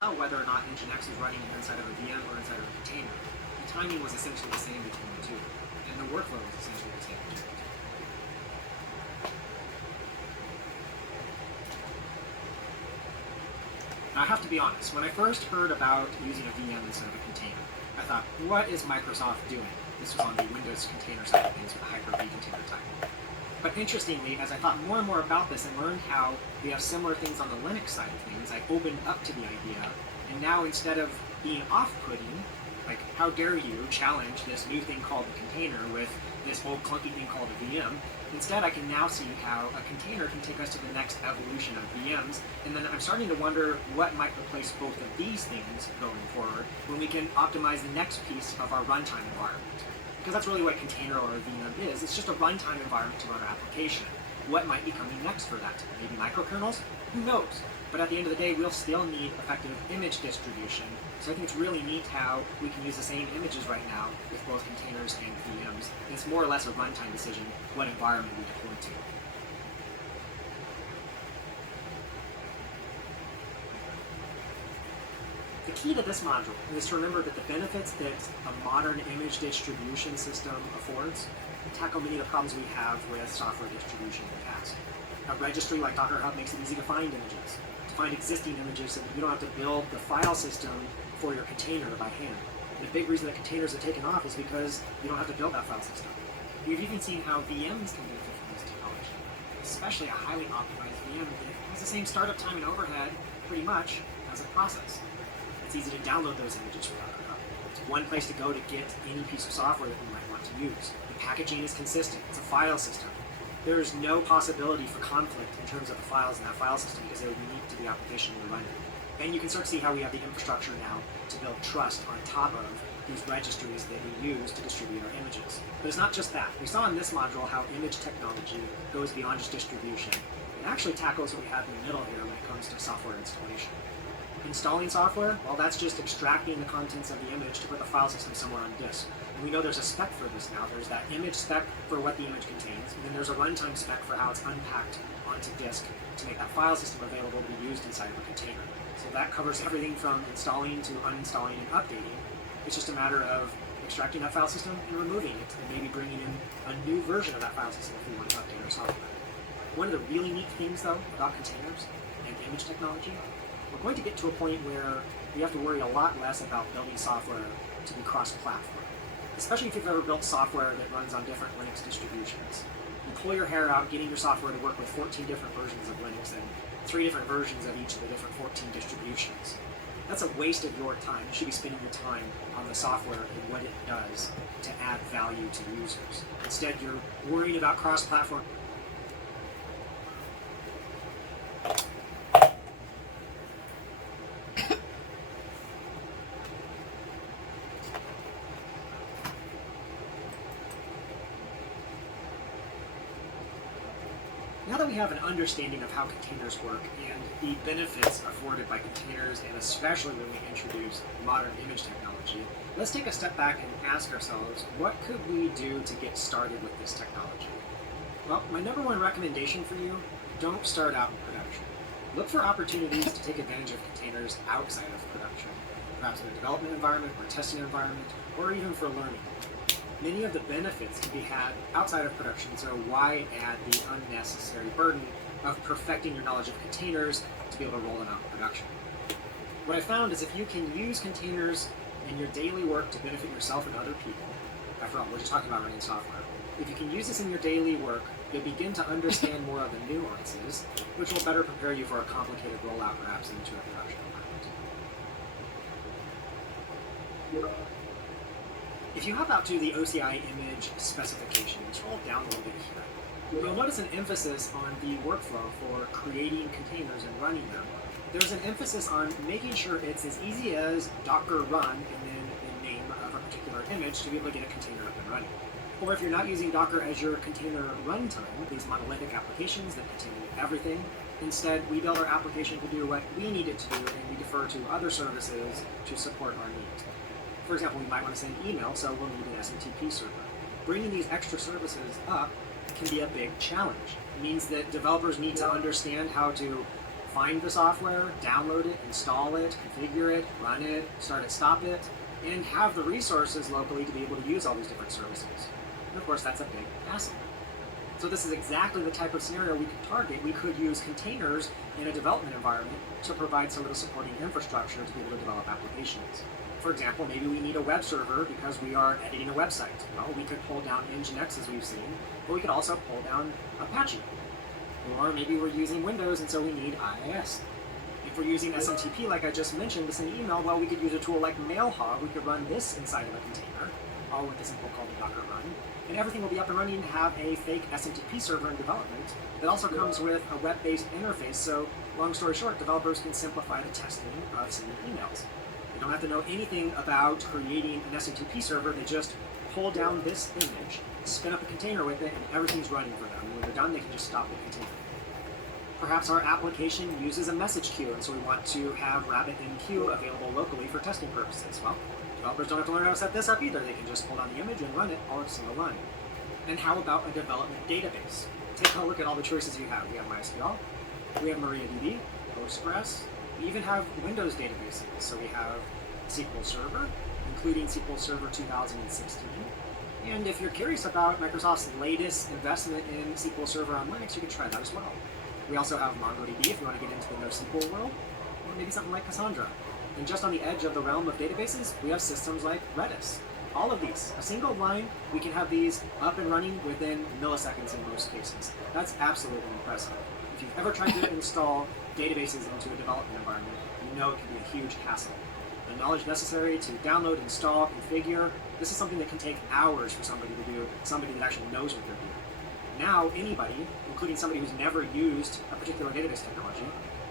whether or not Nginx was running inside of a VM or inside of a container. The timing was essentially the same between the two, and the workflow was essentially the same between the two. Now, I have to be honest, when I first heard about using a VM instead of a container, I thought, what is Microsoft doing? This was on the Windows container side of things with the Hyper-V container type. But interestingly, as I thought more and more about this and learned how we have similar things on the Linux side of things, I opened up to the idea, and now instead of being off-putting, like how dare you challenge this new thing called a container with this old clunky thing called a VM, instead I can now see how a container can take us to the next evolution of VMs, and then I'm starting to wonder what might replace both of these things going forward when we can optimize the next piece of our runtime environment. Because that's really what a container or a VM is. It's just a runtime environment to run our application. What might be coming next for that? Maybe microkernels? Who knows? But at the end of the day, we'll still need effective image distribution. So I think it's really neat how we can use the same images right now with both containers and VMs. And it's more or less a runtime decision what environment we deploy to. The key to this module is to remember that the benefits that a modern image distribution system affords tackle many of the problems we have with software distribution in the past. A registry like Docker Hub makes it easy to find images, to find existing images so that you don't have to build the file system for your container by hand. And a big reason that containers have taken off is because you don't have to build that file system. We've even seen how VMs can benefit from this technology, especially a highly optimized VM that has the same startup time and overhead, pretty much, as a process. It's easy to download those images from Docker Hub. It's one place to go to get any piece of software that you might want to use. The packaging is consistent. It's a file system. There is no possibility for conflict in terms of the files in that file system because they're unique to the application you're running. And you can start to see how we have the infrastructure now to build trust on top of these registries that we use to distribute our images. But it's not just that. We saw in this module how image technology goes beyond just distribution. It actually tackles what we have in the middle here when it comes to software installation. Installing software, well, that's just extracting the contents of the image to put the file system somewhere on disk. And we know there's a spec for this now. There's that image spec for what the image contains, and then there's a runtime spec for how it's unpacked onto disk to make that file system available to be used inside of a container. So that covers everything from installing to uninstalling and updating. It's just a matter of extracting that file system and removing it, and maybe bringing in a new version of that file system if we want to update our software. One of the really neat things, though, about containers and image technology, we're going to get to a point where we have to worry a lot less about building software to be cross-platform, especially if you've ever built software that runs on different Linux distributions. You pull your hair out getting your software to work with 14 different versions of Linux and 3 different versions of each of the different 14 distributions. That's a waste of your time. You should be spending your time on the software and what it does to add value to users. Instead, you're worrying about cross-platform. Now that we have an understanding of how containers work and the benefits afforded by containers, and especially when we introduce modern image technology, let's take a step back and ask ourselves, what could we do to get started with this technology? Well, my number one recommendation for you, don't start out in production. Look for opportunities to take advantage of containers outside of production, perhaps in a development environment or testing environment, or even for learning. Many of the benefits can be had outside of production, so why add the unnecessary burden of perfecting your knowledge of containers to be able to roll them out in production? What I found is if you can use containers in your daily work to benefit yourself and other people, after all, we're just talking about running software, if you can use this in your daily work, you'll begin to understand more of the nuances, which will better prepare you for a complicated rollout perhaps into a production environment. If you hop out to the OCI image specification and scroll down a little bit here, you'll notice an emphasis on the workflow for creating containers and running them. There's an emphasis on making sure it's as easy as Docker run and then the name of a particular image to be able to get a container up and running. Or if you're not using Docker as your container runtime, these monolithic applications that contain everything, instead we build our application to do what we need it to do and we defer to other services to support our needs. For example, we might want to send email, so we'll need an SMTP server. Bringing these extra services up can be a big challenge. It means that developers need to understand how to find the software, download it, install it, configure it, run it, start it, stop it, and have the resources locally to be able to use all these different services. And of course, that's a big hassle. So this is exactly the type of scenario we could target. We could use containers in a development environment to provide some of the supporting infrastructure to be able to develop applications. For example, maybe we need a web server because we are editing a website. Well, we could pull down Nginx as we've seen, but we could also pull down Apache. Or maybe we're using Windows and so we need IIS. If we're using SMTP like I just mentioned to send email, well, we could use a tool like Mailhog. We could run this inside of a container, all with a simple call to Docker run. And everything will be up and running and have a fake SMTP server in development that also comes with a web-based interface. So, long story short, developers can simplify the testing of sending emails. They don't have to know anything about creating an SMTP server. They just pull down this image, spin up a container with it, and everything's running for them. And when they're done, they can just stop the container. Perhaps our application uses a message queue, and so we want to have RabbitMQ available locally for testing purposes. Well, developers don't have to learn how to set this up either. They can just pull down the image and run it all in a single line. And how about a development database? Take a look at all the choices you have. We have MySQL, we have MariaDB, Postgres, we even have Windows databases. So we have SQL Server, including SQL Server 2016. And if you're curious about Microsoft's latest investment in SQL Server on Linux, you can try that as well. We also have MongoDB if you want to get into the NoSQL world, or maybe something like Cassandra. And just on the edge of the realm of databases, we have systems like Redis. All of these, a single line, we can have these up and running within milliseconds in most cases. That's absolutely impressive. If you've ever tried to install databases into a development environment, you know it can be a huge hassle. The knowledge necessary to download, install, configure, this is something that can take hours for somebody to do, somebody that actually knows what they're doing. Now, anybody, including somebody who's never used a particular database technology,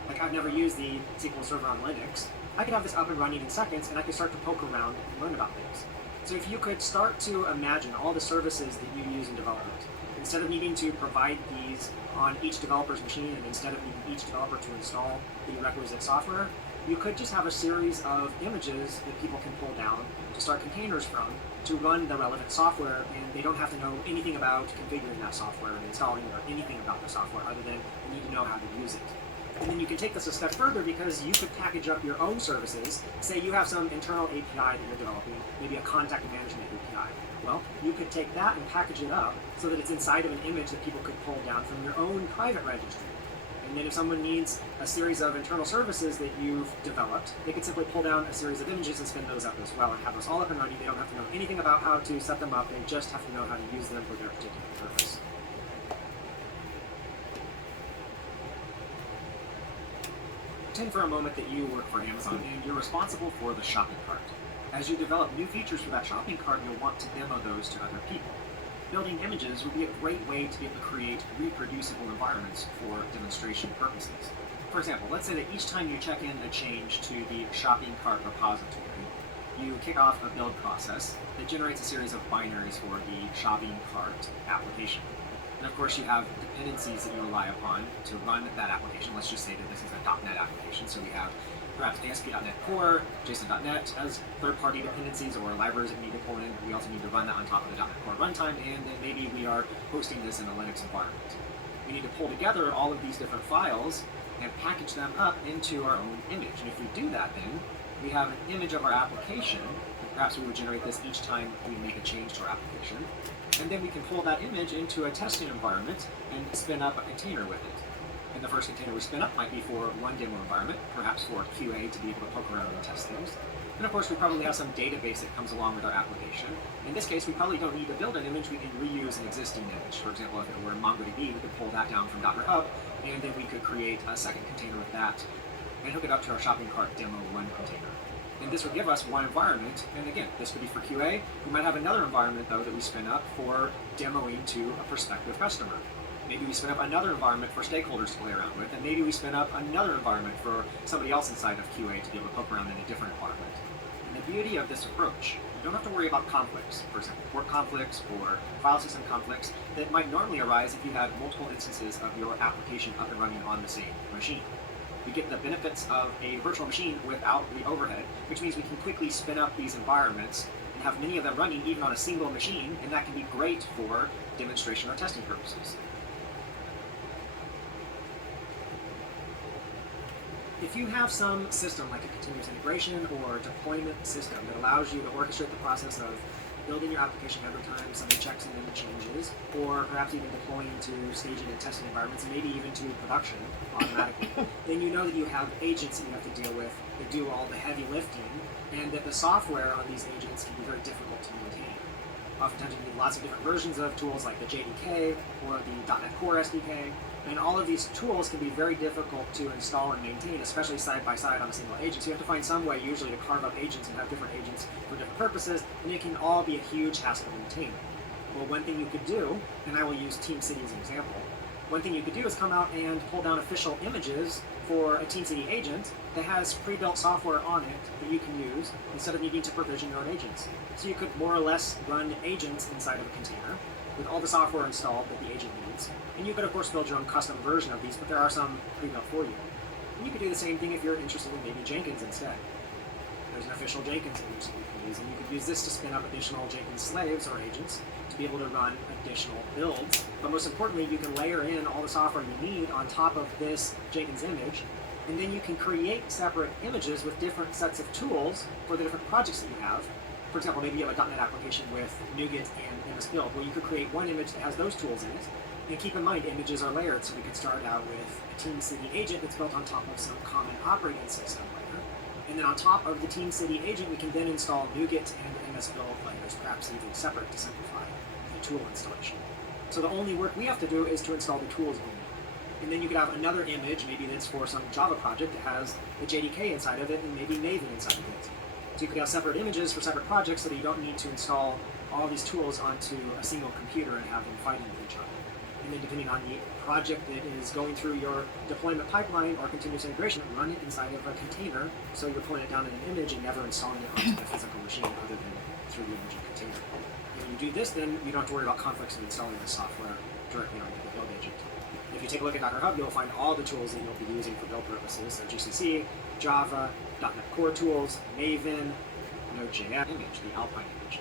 like I've never used the SQL Server on Linux, I could have this up and running in seconds, and I could start to poke around and learn about things. So if you could start to imagine all the services that you use in development, instead of needing to provide these on each developer's machine, and instead of needing each developer to install the requisite software, you could just have a series of images that people can pull down to start containers from to run the relevant software, and they don't have to know anything about configuring that software and installing it or anything about the software other than they need to know how to use it. And then you can take this a step further because you could package up your own services. Say you have some internal API that you're developing, maybe a contact management API. Well, you could take that and package it up so that it's inside of an image that people could pull down from your own private registry. And then if someone needs a series of internal services that you've developed, they could simply pull down a series of images and spin those up as well and have those all up and running. They don't have to know anything about how to set them up. They just have to know how to use them for their particular purpose. Pretend for a moment that you work for Amazon and you're responsible for the shopping cart. As you develop new features for that shopping cart, you'll want to demo those to other people. Building images would be a great way to be able to create reproducible environments for demonstration purposes. For example, let's say that each time you check in a change to the shopping cart repository, you kick off a build process that generates a series of binaries for the shopping cart application. And of course, you have dependencies that you rely upon to run that application. Let's just say that this is a .NET application, so we have perhaps ASP.NET Core, JSON.NET as third-party dependencies or libraries that we need to pull in. We also need to run that on top of the .NET Core runtime, and then maybe we are hosting this in a Linux environment. We need to pull together all of these different files and package them up into our own image. And if we do that, then we have an image of our application. Perhaps we would generate this each time we make a change to our application. And then we can pull that image into a testing environment and spin up a container with it. And the first container we spin up might be for one demo environment, perhaps for QA to be able to poke around and test things. And of course, we probably have some database that comes along with our application. In this case, we probably don't need to build an image. We can reuse an existing image. For example, if it were MongoDB, we could pull that down from Docker Hub, and then we could create a second container with that and hook it up to our shopping cart demo one container. And this would give us one environment, and again, this could be for QA. We might have another environment, though, that we spin up for demoing to a prospective customer. Maybe we spin up another environment for stakeholders to play around with, and maybe we spin up another environment for somebody else inside of QA to be able to poke around in a different environment. And the beauty of this approach, you don't have to worry about conflicts, for example, port conflicts or file system conflicts that might normally arise if you had multiple instances of your application up and running on the same machine. We get the benefits of a virtual machine without the overhead, which means we can quickly spin up these environments and have many of them running even on a single machine, and that can be great for demonstration or testing purposes. If you have some system like a continuous integration or deployment system that allows you to orchestrate the process of building your application every time somebody checks in and changes, or perhaps even deploying to staging and testing environments, and maybe even to production automatically, then you know that you have agents that you have to deal with that do all the heavy lifting, and that the software on these agents can be very difficult to maintain. Oftentimes you need lots of different versions of tools like the JDK or the .NET Core SDK, and all of these tools can be very difficult to install and maintain, especially side by side on a single agent. So you have to find some way usually to carve up agents and have different agents for different purposes, and it can all be a huge hassle to maintain. Well, one thing you could do, and I will use TeamCity as an example, one thing you could do is come out and pull down official images for a TeamCity agent that has pre-built software on it that you can use instead of needing to provision your own agents. So you could more or less run agents inside of a container with all the software installed that the agent needs. And you could, of course, build your own custom version of these, but there are some pre-built for you. And you could do the same thing if you're interested in maybe Jenkins instead. There's an official Jenkins image that you can use, and you could use this to spin up additional Jenkins slaves or agents to be able to run additional builds. But most importantly, you can layer in all the software you need on top of this Jenkins image, and then you can create separate images with different sets of tools for the different projects that you have. For example, maybe you have a .NET application with NuGet and MS Build. Well, you could create one image that has those tools in it. And keep in mind, images are layered, so we could start out with a TeamCity agent that's built on top of some common operating system layer. And then on top of the TeamCity agent, we can then install NuGet and MS Build layers, perhaps even separate to simplify the tool installation. So the only work we have to do is to install the tools we need. And then you could have another image, maybe that's for some Java project that has the JDK inside of it and maybe Maven inside of it. So you could have separate images for separate projects so that you don't need to install all these tools onto a single computer and have them fighting with each other. And then depending on the project that is going through your deployment pipeline or continuous integration, run it inside of a container so you're pulling it down in an image and never installing it onto the physical machine other than through the image and container. And when you do this, then you don't have to worry about conflicts of installing the software directly onto the build agent. If you take a look at Docker Hub, you'll find all the tools that you'll be using for build purposes. So GCC, Java, .NET Core tools, Maven, Node.js image, the Alpine image.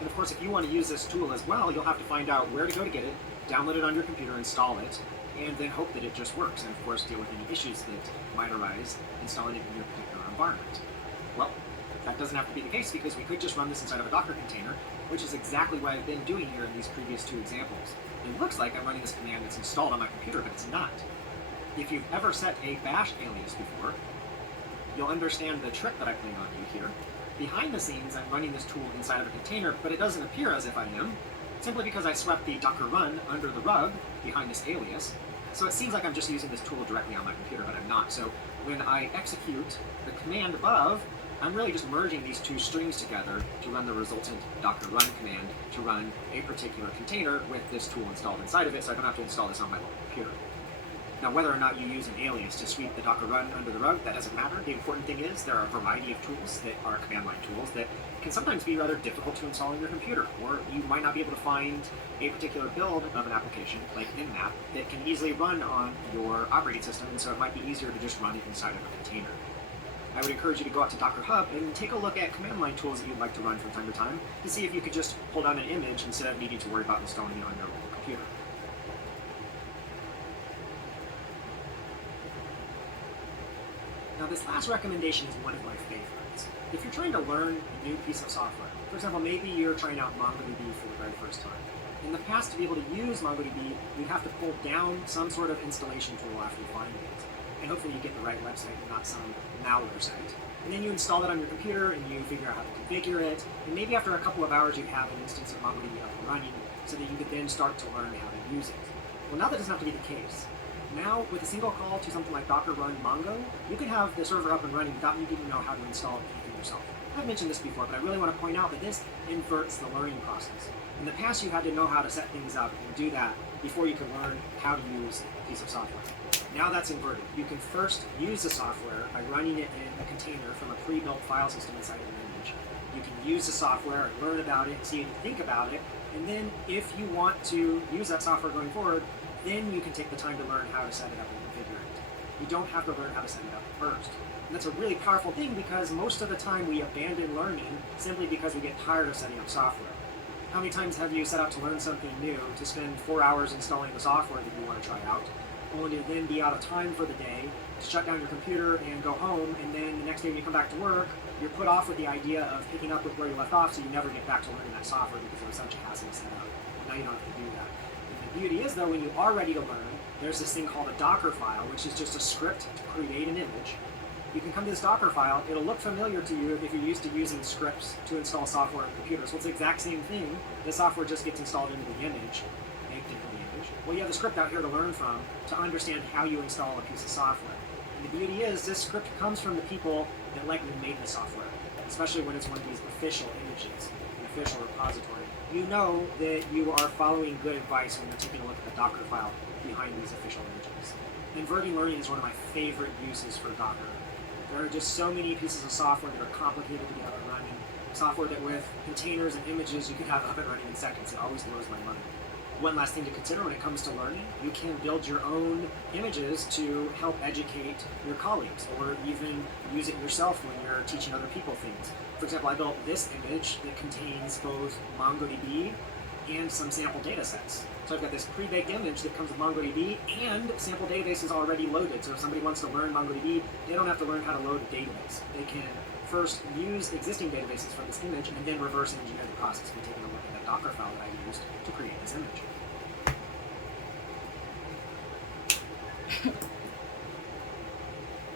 And of course, if you want to use this tool as well, you'll have to find out where to go to get it, download it on your computer, install it, and then hope that it just works, and of course deal with any issues that might arise installing it in your particular environment. Well, that doesn't have to be the case because we could just run this inside of a Docker container, which is exactly what I've been doing here in these previous two examples. It looks like I'm running this command that's installed on my computer, but it's not. If you've ever set a bash alias before, you'll understand the trick that I plan on you here. Behind the scenes, I'm running this tool inside of a container, but it doesn't appear as if I am, simply because I swept the Docker run under the rug behind this alias. So it seems like I'm just using this tool directly on my computer, but I'm not. So when I execute the command above, I'm really just merging these two strings together to run the resultant Docker run command to run a particular container with this tool installed inside of it, so I don't have to install this on my local computer. Now, whether or not you use an alias to sweep the Docker run under the rug, that doesn't matter. The important thing is there are a variety of tools that are command line tools that can sometimes be rather difficult to install on your computer, or you might not be able to find a particular build of an application, like Nmap, that can easily run on your operating system, and so it might be easier to just run it inside of a container. I would encourage you to go out to Docker Hub and take a look at command line tools that you'd like to run from time to time to see if you could just pull down an image instead of needing to worry about installing it on your local computer. Now, this last recommendation is one of my favorites. If you're trying to learn a new piece of software, for example, maybe you're trying out MongoDB for the very first time. In the past, to be able to use MongoDB, you'd have to pull down some sort of installation tool after you find it. And hopefully you get the right website and not some malware site. And then you install it on your computer and you figure out how to configure it. And maybe after a couple of hours, you have an instance of MongoDB up and running so that you could then start to learn how to use it. Well, now that doesn't have to be the case. Now, with a single call to something like Docker run Mongo, you can have the server up and running without needing to know how to install anything yourself. I've mentioned this before, but I really want to point out that this inverts the learning process. In the past, you had to know how to set things up and do that before you could learn how to use a piece of software. Now that's inverted. You can first use the software by running it in a container from a pre-built file system inside of an image. You can use the software and learn about it, see and think about it, and then if you want to use that software going forward, then you can take the time to learn how to set it up and configure it. You don't have to learn how to set it up first. And that's a really powerful thing because most of the time we abandon learning simply because we get tired of setting up software. How many times have you set out to learn something new to spend 4 hours installing the software that you want to try out? only to then be out of time for the day, to shut down your computer and go home, and then the next day when you come back to work, you're put off with the idea of picking up with where you left off, so you never get back to learning that software because it was such a hassle to set up. Well, now you don't have to do that. And the beauty is, though, when you are ready to learn, there's this thing called a Docker file, which is just a script to create an image. You can come to this Docker file. It'll look familiar to you if you're used to using scripts to install software on computers. So it's the exact same thing. The software just gets installed into the image, baked into the image. Well, you have a script out here to learn from to understand how you install a piece of software. And the beauty is, this script comes from the people that likely made the software, especially when it's one of these official images, an official repository. You know that you are following good advice when you're taking a look at the Docker file behind these official images. Inverting learning is one of my favorite uses for Docker. There are just so many pieces of software that are complicated to get up and running. Software that with containers and images you can have up and running in seconds. It always blows my mind. One last thing to consider when it comes to learning, you can build your own images to help educate your colleagues, or even use it yourself when you're teaching other people things. For example, I built this image that contains both MongoDB and some sample data sets. So I've got this pre-baked image that comes with MongoDB, and sample database is already loaded. So if somebody wants to learn MongoDB, they don't have to learn how to load a database. They can first use existing databases from this image and then reverse engineer the process by taking a look at that Docker file that I used to create this image.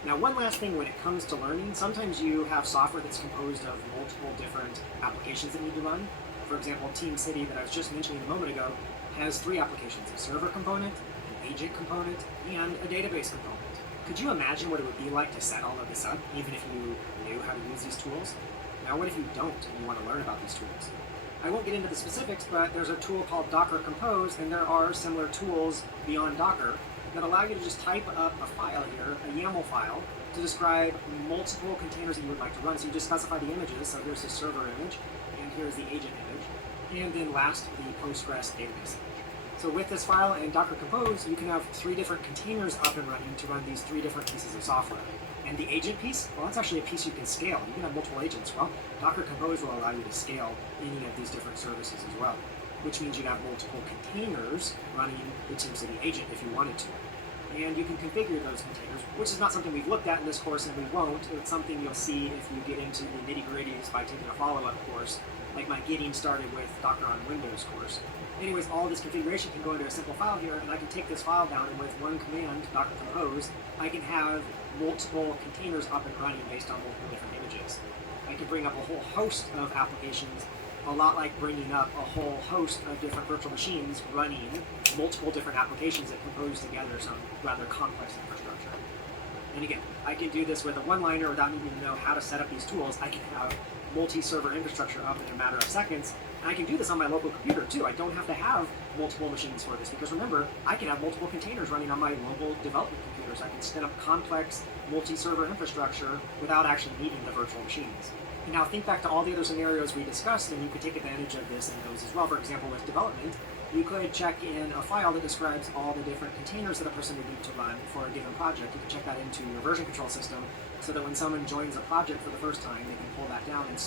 Now, one last thing when it comes to learning, sometimes you have software that's composed of multiple different applications that need to run. For example, TeamCity that I was just mentioning a moment ago has 3 applications: a server component, an agent component, and a database component. Could you imagine what it would be like to set all of this up, even if you knew how to use these tools? Now, what if you don't and you want to learn about these tools? I won't get into the specifics, but there's a tool called Docker Compose, and there are similar tools beyond Docker that allow you to just type up a file here, a YAML file, to describe multiple containers that you would like to run. So you just specify the images. So here's the server image, and here's the agent image, and then last, the Postgres database image. So with this file and Docker Compose, you can have 3 different containers up and running to run these 3 different pieces of software. And the agent piece, well, that's actually a piece you can scale. You can have multiple agents. Well, Docker Compose will allow you to scale any of these different services as well, which means you'd have multiple containers running the TeamCity agent if you wanted to. And you can configure those containers, which is not something we've looked at in this course, and we won't. It's something you'll see if you get into the nitty-gritties by taking a follow-up course, like my Getting Started with Docker on Windows course. Anyways, all this configuration can go into a simple file here, and I can take this file down, and with one command, Docker Compose, I can have multiple containers up and running based on multiple different images. I can bring up a whole host of applications, a lot like bringing up a whole host of different virtual machines running multiple different applications that compose together some rather complex infrastructure. And again, I can do this with a one-liner without needing to know how to set up these tools. I can have multi-server infrastructure up in a matter of seconds, and I can do this on my local computer too. I don't have to have multiple machines for this, because remember, I can have multiple containers running on my local development computers. I can spin up complex multi-server infrastructure without actually needing the virtual machines. And now think back to all the other scenarios we discussed, and you could take advantage of this in those as well. For example, with development, you could check in a file that describes all the different containers that a person would need to run for a given project. You can check that into your version control system so that when someone joins a project for the first time, they can pull that down and